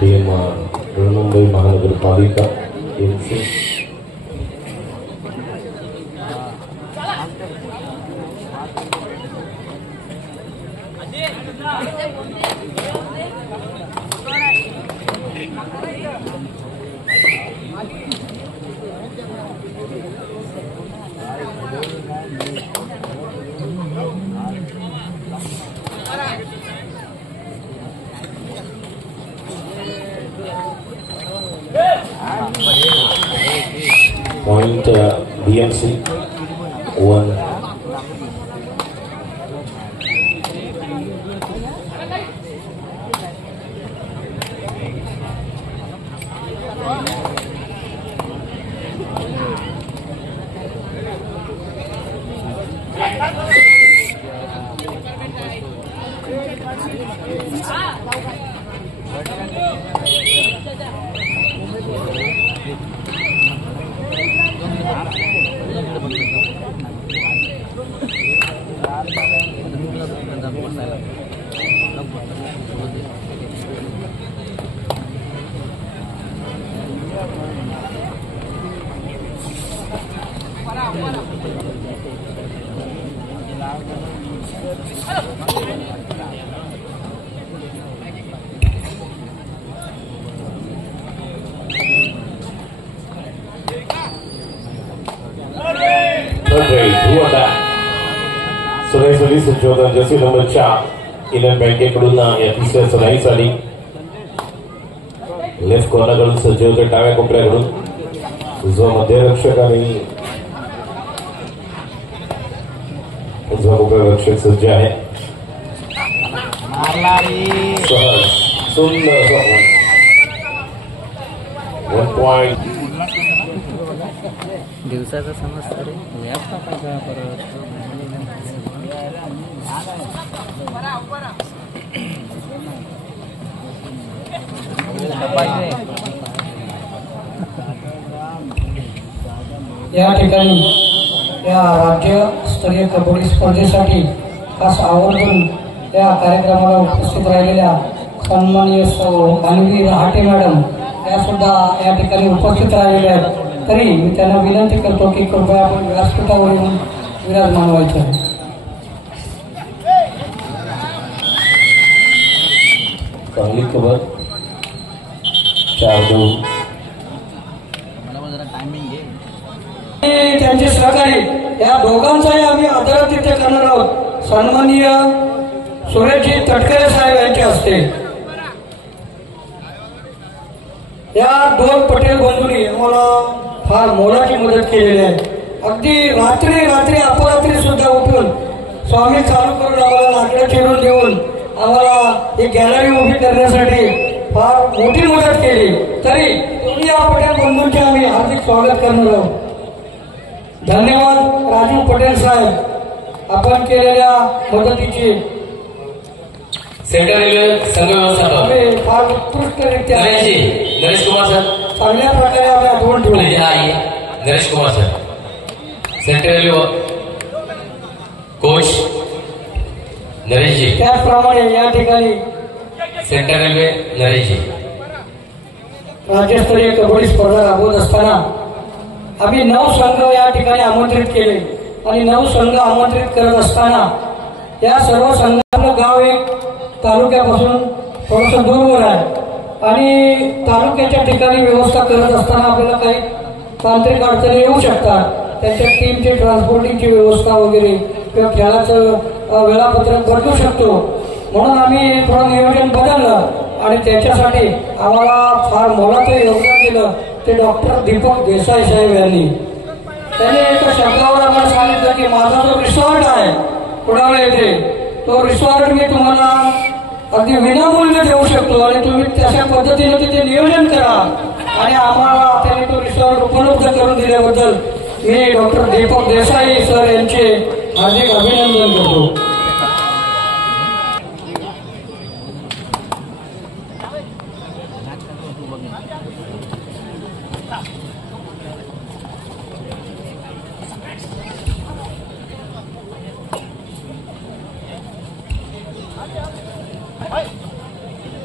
Team Brihanmumbai महानगरपालिका यांचे point BMC 1. Suresh संशोधन जर्सी नंबर 4 इलन बँकेकडून या तिसऱ्या सलाईसाठी लेफ्ट कॉर्नरकडून सज्ज होते डाव्या कोपऱ्याकडून उजवा मध्यरक्षक आणि उजवा कोपरारक्षक सज्ज आहे सुंदर 1 पॉइंट दिवसाचा समजता रे या ठिकाणी या राज्यस्तरीय कबड्डी स्पर्धेसाठी खास आवर्जून या कार्यक्रमाला उपस्थित राहिलेल्या सन्माननीय मानवी रहाटे मॅडम या सुद्धा या ठिकाणी उपस्थित राहिलेल्या आहेत. तरी मी त्यांना विनंती करतो की कृपया आपण व्यासपीठावर येऊन विराजमान व्हायचं. चांगली खबर 4-2 त्यांचे सहकारी या दोघांचाही आम्ही आदर तिथे करणार आहोत. सन्माननीय सुरेशजी तटकरे साहेब यांच्या हस्ते या दोन पटेल बंधूंनी आम्हाला फार मोलाची मदत केलेली आहे. अगदी रात्री अपरात्री सुद्धा उठून स्वामी चालू करून आम्हाला लाकडं चिरून देऊन आम्हाला ही गॅलरी उभी करण्यासाठी फार मोठी मदत केली. तरी दोन्ही या पटेल बंधूंचे आम्ही हार्दिक स्वागत करणार आहोत. धन्यवाद राजू पटेल साहेब आपण केलेल्या मदतीची. सेंटर रेल्वे संघ व्यवस्थापक फार उत्कृष्टरित्या नरेश कुमार सर चांगल्या प्रकारे आम्ही आठवण ठेवली. Naresh Kumar sir centre railway coach नरेशजी. त्याचप्रमाणे या ठिकाणी सेंटर रेल्वे नरेशजी राज्यस्तरीय कबड्डी स्पर्धा राबवत असताना आम्ही 9 संघ या ठिकाणी आमंत्रित केले आणि 9 संघ आमंत्रित करत असताना या सर्व संघाचं गाव एक तालुक्यापासून थोडंसं दूरवर आहे आणि तालुक्याच्या ठिकाणी व्यवस्था करत असताना आपल्याला काही तांत्रिक अडचणी येऊ शकतात. त्यांच्या टीमची ट्रान्सपोर्टिंगची व्यवस्था वगैरे किंवा खेळाचं वेळापत्रक बदलू शकतो म्हणून आम्ही थोडं नियोजन बदललं आणि त्याच्यासाठी आम्हाला फार मोलाचं योगदान दिलं ते डॉक्टर दीपक देसाई साहेब यांनी. त्यांनी एका शब्दावर आम्हाला सांगितलं की माझा जो रिसॉर्ट आहे कुडाळ येथे तो रिसॉर्ट मी तुम्हाला अगदी विनामूल्य देऊ शकतो आणि तुम्ही तशा पद्धतीने तिथे नियोजन करा आणि आम्हाला त्यांनी तो रिसॉर्ट उपलब्ध करून दिल्याबद्दल मी डॉक्टर दीपक देसाई सर यांचे हार्दिक अभिनंदन करतो.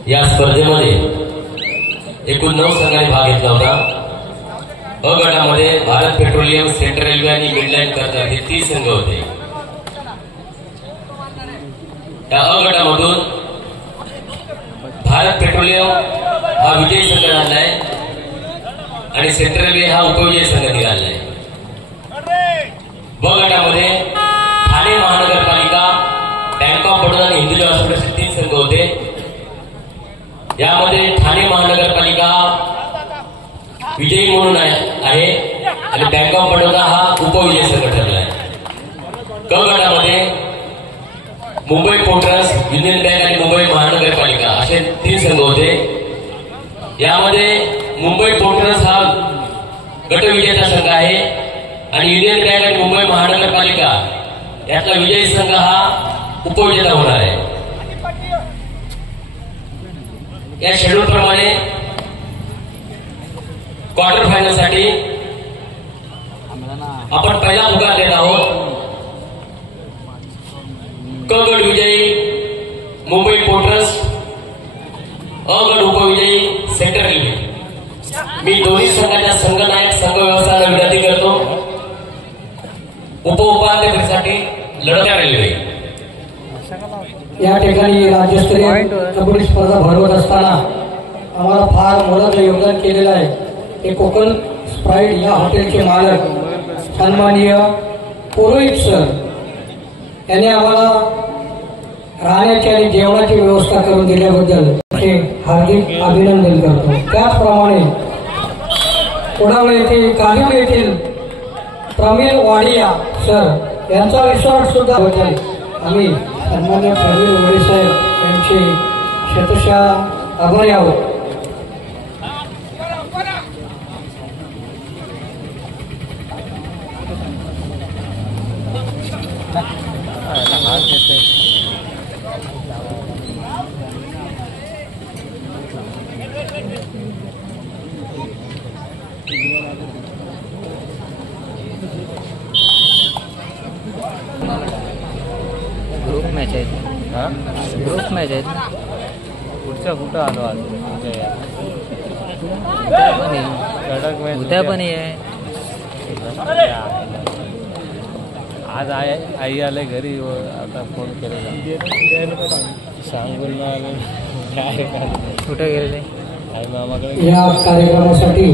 या स्पर्धेमध्ये एकूण 9 संघांनी भाग घेतला होता. अ गटामध्ये भारत पेट्रोलियम, सेंट्रल रेल्वे आणि मिडलँड करता हे 3 संघ होते. त्या अ गटामधून भारत पेट्रोलियम हा विजयी संघ झालाय आणि सेंट्रल रेल्वे हा उपविजयी संघ निघालाय. ब गटामध्ये ठाणे महानगरपालिका, बँक ऑफ बडोदा आणि हिंदुजा हॉस्पिटलचे 3 संघ होते. यामध्ये ठाणे महानगरपालिका विजयी म्हणून आहे आणि बँक ऑफ बडोदा हा उपविजयी संघ ठरला आहे. क गटामध्ये मुंबई पोर्ट्स, युनियन बँक आणि मुंबई महानगरपालिका असे 3 संघ होते. यामध्ये मुंबई पोर्ट्स हा गटविजेता संघ आहे आणि युनियन बँक आणि मुंबई महानगरपालिका यातला विजयी संघ हा उपविजेता होणार आहे. या शेड्यूल प्रमाणे क्वार्टर फायनल साठी आपण पहिला पुकार देत आहोत. क गट विजयी मुंबई पोर्ट्स, अ गट उपविजयी सेंट्रल रेल्वे. मी दोन्ही संघाच्या संघनायक, संघ व्यवस्थापनाला विनंती करतो उपउपाध्यक्षासाठी लढत्या रेल्वे. या ठिकाणी राज्यस्तरीय कबड्डी स्पर्धा भरवत असताना आम्हाला फार मोलाचं योगदान केलेलं आहे. ते कोकण स्प्राईट या हॉटेलचे मालक सन्माननीय पुरोहित सर यांनी आम्हाला राहण्याची आणि जेवणाची व्यवस्था करून दिल्याबद्दल ते हार्दिक अभिनंदन करतो. त्याचप्रमाणे कोडावळे येथील काजूळ येथील प्रमील वाडिया सर यांचा रिसॉर्ट सुद्धा होते. आम्ही सन्मान्य प्रवीण वडे साहेब यांचे शतशः आभारी आहोत. ग्रुप मॅच आहेत, ग्रुप मॅच आहेत. पुढच्या कुठं आलो आज उद्या पण आहे. आज आई आले घरी, आता फोन केलेला सांगून आले कुठे गेले आई मामाकडे. या कार्यक्रमासाठी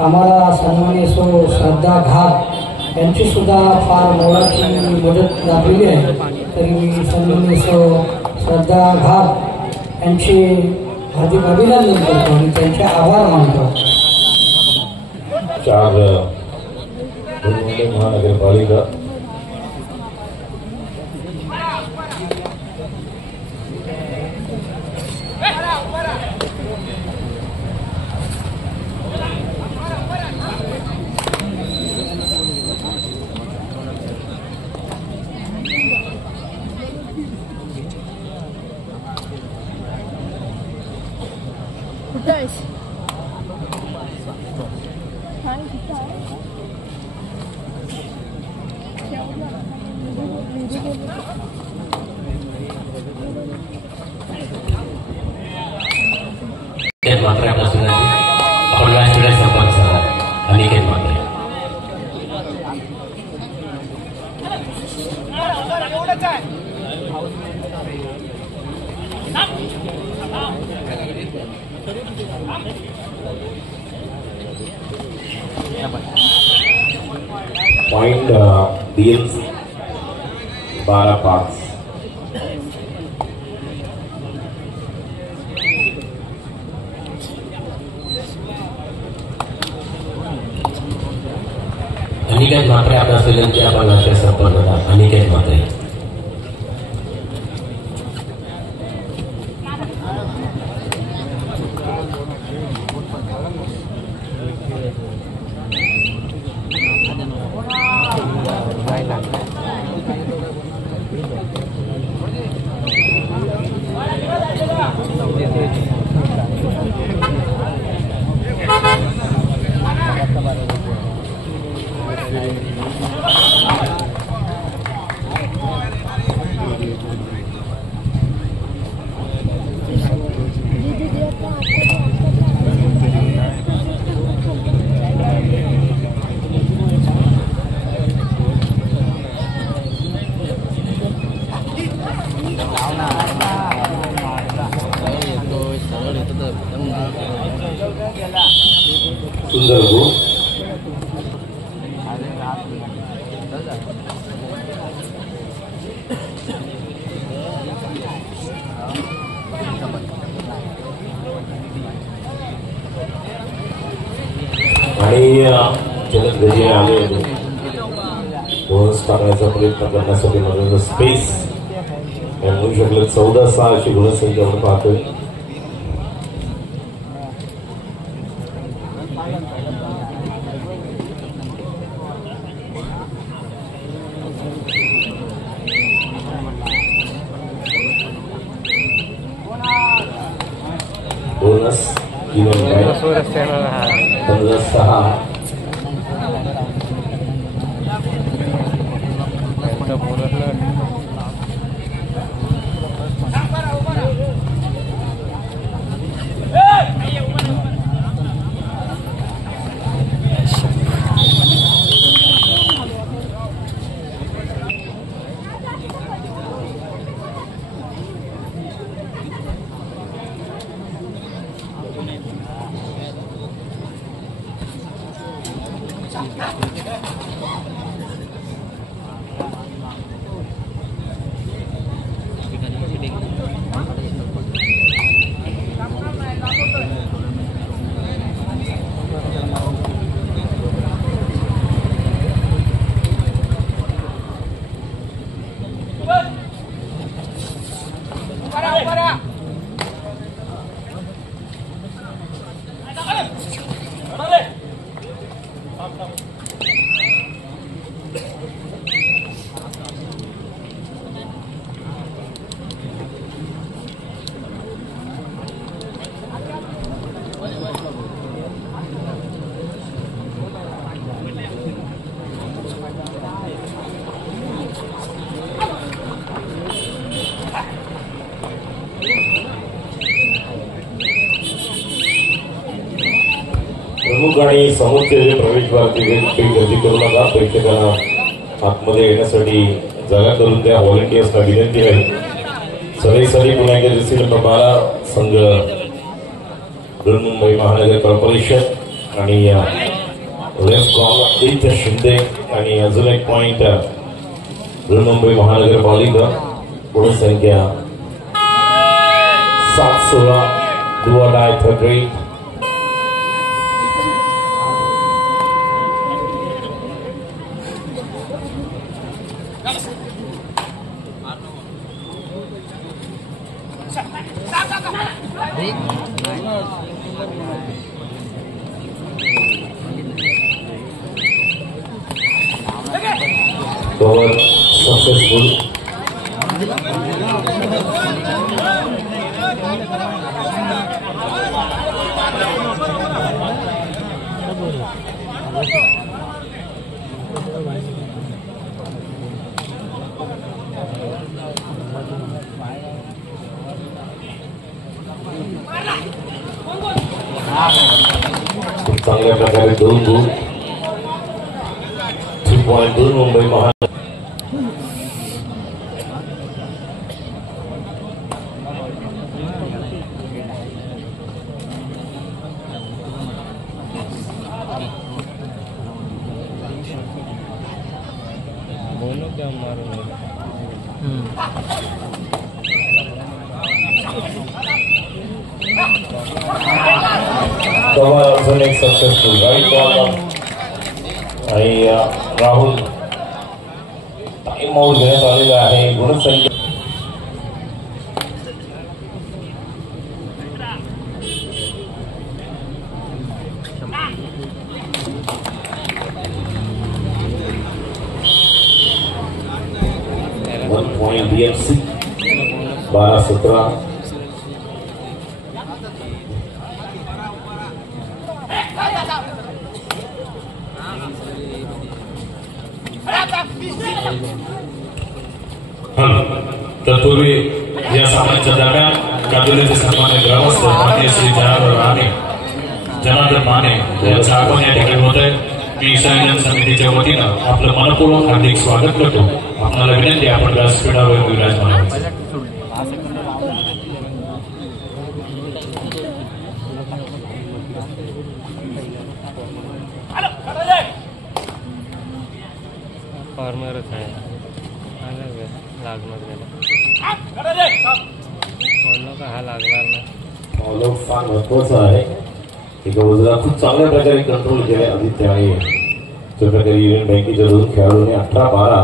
आम्हाला सन्माननीय श्रद्धा घात यांची सुद्धा फार मोलाची मदत लाभलेली आहे. तरी मी सन्माननीय श्रद्धा घात यांचे हार्दिक अभिनंदन करतो आणि त्यांचे आभार मानतो. 4 मुंबई महानगरपालिका मात्र आपल्या आपण व्यासपीठात संपर्क साधा. अनिकेत मात्र पॉइंट BMC 12-5. अनिकेत मात्रे आपला विनंती आपण राष्ट्रीय संपर्क होता. अनिकेत मात्रे सुंदर गोल. आणि जलद गजे आले बोनस टाकण्याचा प्रयत्न करण्यासाठी माझं स्पेस म्हणू शकलं. 14-6 अशी गुणसंख्या आपण पाहतोय. बोनस 15-6. प्रमुख आणि समोरचे जे प्रवेशद्वार गर्दी करू नका. प्रेक्षकांना आतमध्ये येण्यासाठी जागा करून द्या. व्हॉलेंटियर्सना विनंती आहे. सदैसारी पुन्हा एकदा दिसतील 12 संघ बृहन्मुंबई महानगर कॉर्पोरेशन आणि लेफ्ट कॉर्नर शिंदे आणि अजून एक पॉइंट बृहन्मुंबई महानगरपालिका. गुणसंख्या 7-16. Do or die third rate. Cover successful. चांगल्या प्रकारे 2 गुण. 3.2 मुंबई महानगर. अजून एक सक्सेसफुल राईट बॉल आणि राहुल टाइम आउट घेण्यात आलेला आहे. गुणसंख्या 1 point BFC 12-17. तत्पूर्वी या सामन्याच्या दरम्यान कादोलीचे सन्मान्य ग्रामस्थ माननीय श्री जनार्दन माने यांचं आगमन या ठिकाणी होत आहे. मी संयोजन समितीच्या वतीनं आपलं मनपूर्वक हार्दिक स्वागत करतो. आपल्याला विनंती आपण व्यासपीठावर विराजमान व्हावे. फार्मरच आहे लागणार त्याला बोललो का हा लागणार नाही फॉलो फार महत्वाचा आहे. एका वजनाला खूप चांगल्या प्रकारे कंट्रोल केले आदित्य आणि ज्या प्रकारे युनियन बँकेच्या दोन खेळाडूंनी 18-12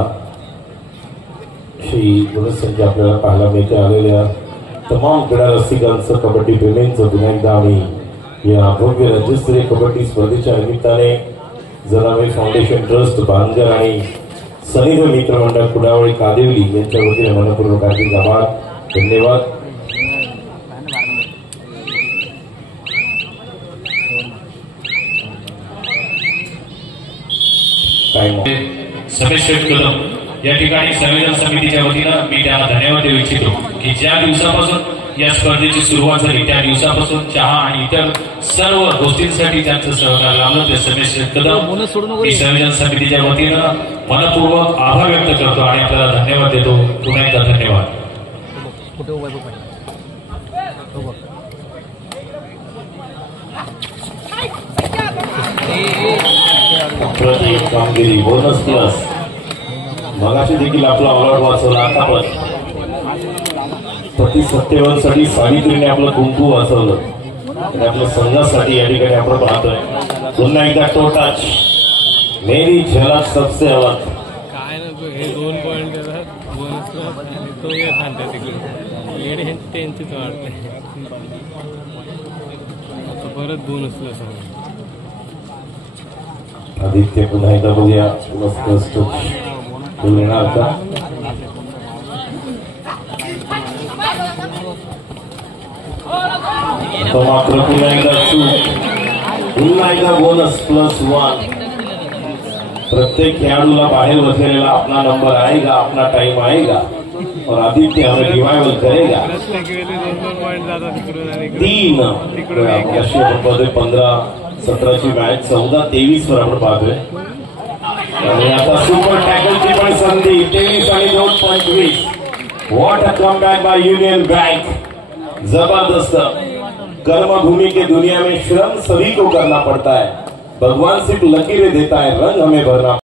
अशी गुणसंख्या आपल्याला पाहायला मिळते. आलेल्या तमाम क्रीडा रसिकांचं कबड्डी प्रेमींचं पुन्हा एकदा आम्ही या भव्य राज्यस्तरीय कबड्डी स्पर्धेच्या निमित्ताने जनावे फाउंडेशन ट्रस्ट भानगर आणि सनिध मित्रमंडळ कुडावळी कादेवली यांच्या वतीने मनपूर्वक हार्दिक आभार धन्यवाद. समेश कदम या ठिकाणी संविधान समितीच्या वतीनं मी त्यांना धन्यवाद देऊ इच्छितो की ज्या दिवसापासून या स्पर्धेची सुरुवात झाली त्या दिवसापासून चहा आणि इतर सर्व गोष्टींसाठी त्यांचं सहकार्य लाभलं. ते समेश कदम मी संविधान समितीच्या वतीनं मनपूर्वक आभार व्यक्त करतो आणि आपल्याला धन्यवाद देतो. पुन्हा एकदा धन्यवाद. प्रत्येक कामगिरी बोनस प्लस मगाशी देखील आपला ऑलआउट वाचवला. आता पण पती सत्यवानसाठी सावित्रीने आपलं कुंकू वाचवलं आणि आपल्या संघासाठी या ठिकाणी आपण पाहतोय. पुन्हा एकदा तो टच मेरी झलक सबसे अलग काय नको हे 2 पॉइंट देतात बोनस तो एक आणतात तिकडे येड हे त्यांचीच वाटते परत बोनस प्लस आदित्य पुन्हा एकदा बघूया मस्त येणार का. तो मात्र पुन्हा एकदा बोनस +1. प्रत्येक खेळाडूला बाहेर बसलेला अपना नंबर आएगा, अपना टाइम आएगा और आदित्य हमें रिवाइवल करेगा. 3 15-17ची मॅच 14-23 वर आपण पाहतोय आणि आता सुपर टॅकलची पण संधी 23 आणि 2.20. What a comeback by Union Bank. जबरदस्त. कर्मभूमि के दुनिया में श्रम सभी को करना पड़ता है. भगवान सिर्फ लकीरें देता है, रंग हमें भरना